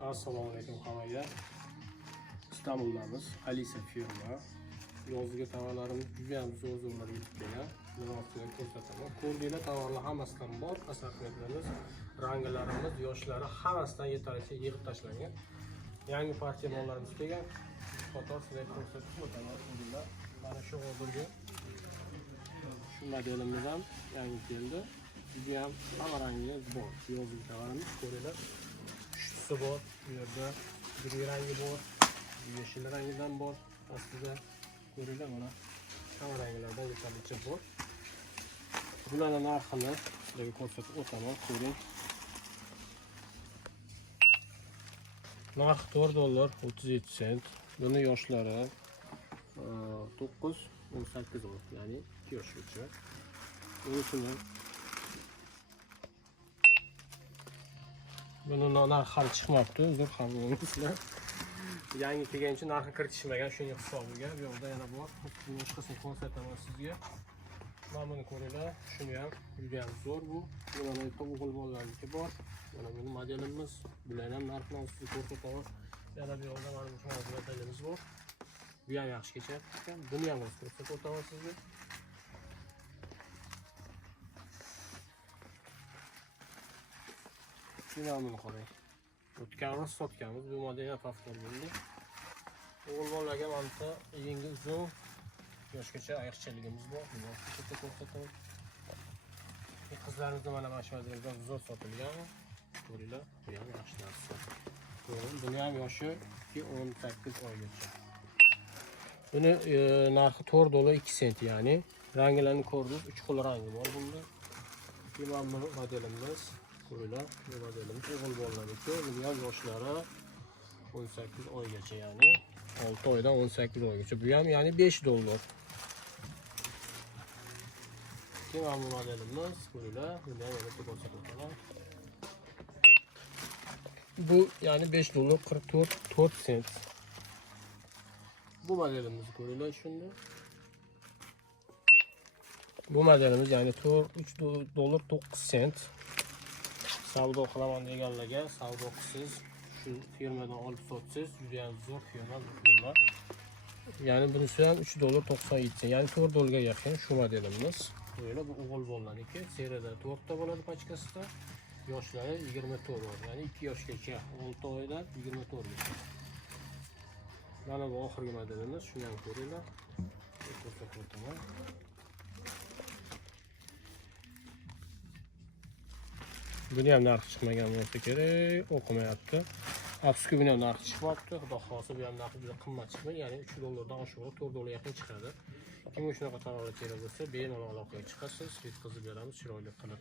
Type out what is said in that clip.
Assalomu alaykum hammaga. İstanbuldamiz. Alisa firma. Yozgi tovarlarimiz juda ham zo'r yetib kelgan. Sizlarga ko'rsataman. Ko'rdinglar, tovarlar hammasidan bor. Assortimentlarimiz, ranglarimiz, yoshlari hammasidan yetarlicha yig'ib tashlangan. Yangi partiya mollarimiz kelgan. Qator sizlarga ko'rsatib o'taman. Ko'rdinglar. Mana shu hozirgi shu modelimiz ham yangi keldi. Juda ham hamma rangingiz bor. Yozgi tovarimiz ko'ringlar. Bor, bu yerda gri rangi bor, yeşil rangidan bor, aslida ko'ringlar mana hamma ranglardan yetarlicha bor. Bularning narxini sizlarga ko'rsatib o'taman, ko'ring. Narx $4.37. Buni yoshlari 9-18 oy, ya'ni 2 yoshgacha. Bunisini Buni narxi hali chiqmabdi, uzr ham bo'lmasizlar. Yangi kelgan uchun narxi kiritishmagan, shuning hisobiga. Bu yerda yana bor. Boshqasini ko'rsataman sizga. Mana buni ko'ringlar, shuni ham juda ham zo'r bu. Bularning o'g'il bolalarniki bor. Mana buni modelimiz, bularning ham narxini sizga ko'rsataman. Yana bu yerda mana shu modelimiz bor. Bu ham yaxshi kechyapti. Buni ham ko'rsatib o'taman sizga. Shunamini qarang. O'tganimiz sotganmiz, bu modelga favqul bo'ldi. O'g'il bolalarga mana yengil zo'r yoshgacha oyoqchaligimiz bor. Buni ko'rsataman. Qizlarimizda mana shu modelda zo'r sotilgan. Ko'ringlar, bu ham yaxshi narsa. Buni ham yoshi 18 oygacha. Buni narxi $4.2, ya'ni ranglarni ko'rdingiz, 3 xil rangi bor bunda. Mana bu modelimiz. Ko'ringlar, bu modelimiz o'g'il bolalarniki. Buni ham yoshlari 18 oygacha, ya'ni 6 oydan 18 oygacha. Bu ham ya'ni $5. Mana bu modelimiz, ko'ringlar, buni ham yana ko'rsataman. Bu ya'ni $5.44. Bu modelimizni ko'ringlar shunda. Bu modelimiz ya'ni $3.9. Savdo qilaman deganlarga savdo qilsiz, shu firmadan olib sotsangiz, juda ham zo'r firma bu firma. Ya'ni bunisi ham $3.97, ya'ni $4 ga yaqin shu modelimiz. Böyle bu o'g'il bolalarniki, seriyada 4 ta bo'ladi pachkasida. Yoshlari 24 oy, ya'ni 2 yoshgacha, 6 oydan 24 gacha. Mana bu oxirgi modelimiz, shuni ham ko'ringlar. Ko'rsatib o'taman. Buni ham narxi chiqmagan bo'lsa kerak, o'qimayapti. Afsuski buni ham narxi chiqmabdi. Xudo xohlasa bu ham narxi juda qimmat chiqmaydi, ya'ni $3 dan oshiqroq $4 yaqin chiqadi. Kimga shunaqa tovarlar kerak bo'lsa, bemalol aloqaga chiqasiz, yetkazib beramiz chiroyli qilib.